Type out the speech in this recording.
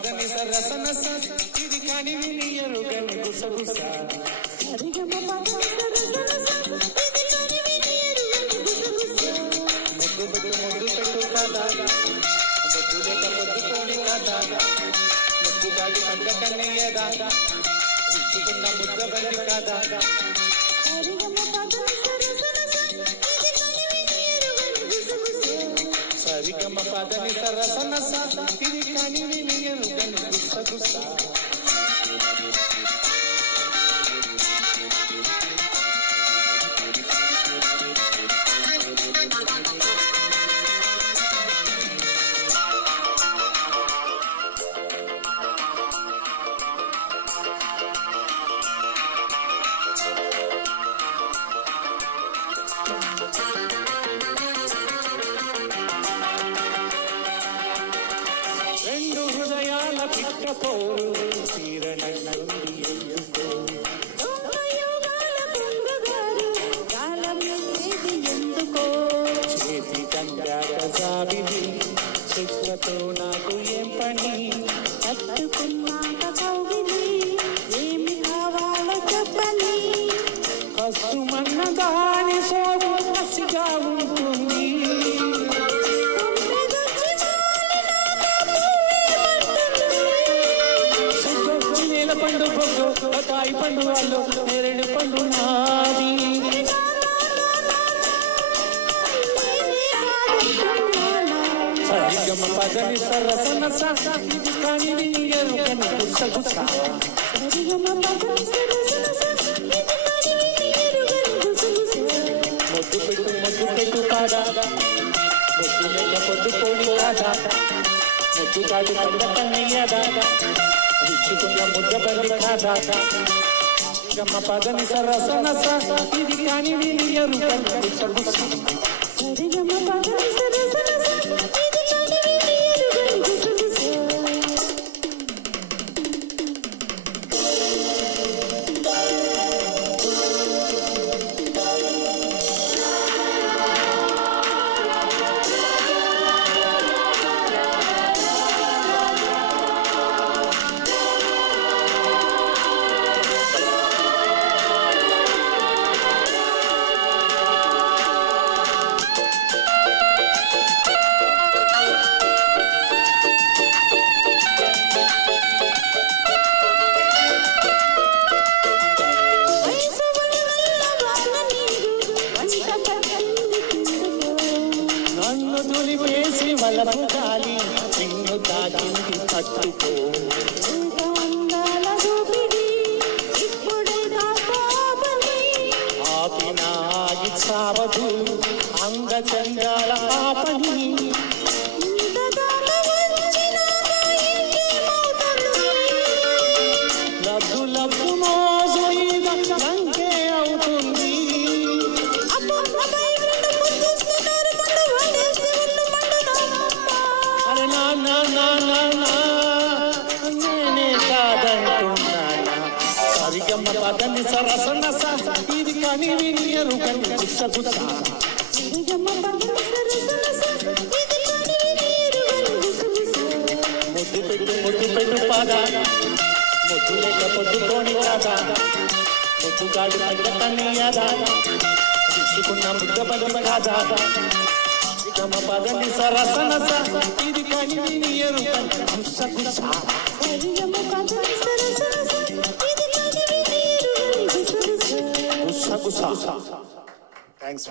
పదని సరసన ఇది కాని వినియరు గని గుసగుస సరిగమ పదని సరసన ఇది కాని వినియరు గని గుసగుస ముద్దు పెట్టు కదా ముద్దు లేక ముద్దు కోడి కదా ముద్దు గాడి పండ కన్నయ్యదా ఇచ్చుకున్న ముద్ద బండి కదా సరిగమ పదని సరిగమ పదని సరసన ఇది కాని వినియరు గని గుసగుస రెండు హృదయాల పిట్టపోరు తీరనంది ఎందుకో ఎందుకో చేతి కంగాట సాబిది శిక్షతో నాకు ఏం పని కట్టుకున్నాక కౌగిలి ఏమి కావాలో చెప్పని కసుమన్న దాని సోగు కసిగా ఉంటుంది పండు పొగ్గు బతాయి పండు వాళ్ళు నేరేడు పండు నాది సరిగమ పదని సరసన ఇది కాని వినియరు గని గుసగుస సరిగమ పదని సరసన ఇది కాని వినియరు గని గుసగుస ముద్దు పెట్టు కాదా ముద్దు లేక పొద్దు కోడి కాదా ముద్దు కాడి పండ కన్నయ్యదా ఇచ్చుకున్న ముద్ద బండి కాదా గమ పదని సరసన ఇది కాని వినియరు గని గుసగుస సరిగమ పదని సరసన ఇది కాని వినియరు గని గుసగుస నన్ను తులిపేసి వలపు గాలి నిన్ను తాకింది పట్టుకో ఆపినాగి సావదు అంగ చందాల ఆపని లబ్బు లబ్బు మోజు లంకే అవుతుంది అరే నేనే కాదంటున్నానా సరిగమ పదని సరసన ఇది కాని వినియరు గని గుసగుస ముద్దు పెట్టు పాదా ముద్దు లేక పొద్దు కోడి కాదా ముద్దు గాడి పండ కన్నయ్యదా ఇచ్చుకున్న ముద్ద బండి కాదా గమ పదని సరసన ఇది కాని వినియరు గని గుసగుస సరిగమ పదని సరసన ఇది కాని వినియరు గని గుసగుస గుసగుస థాంక్స్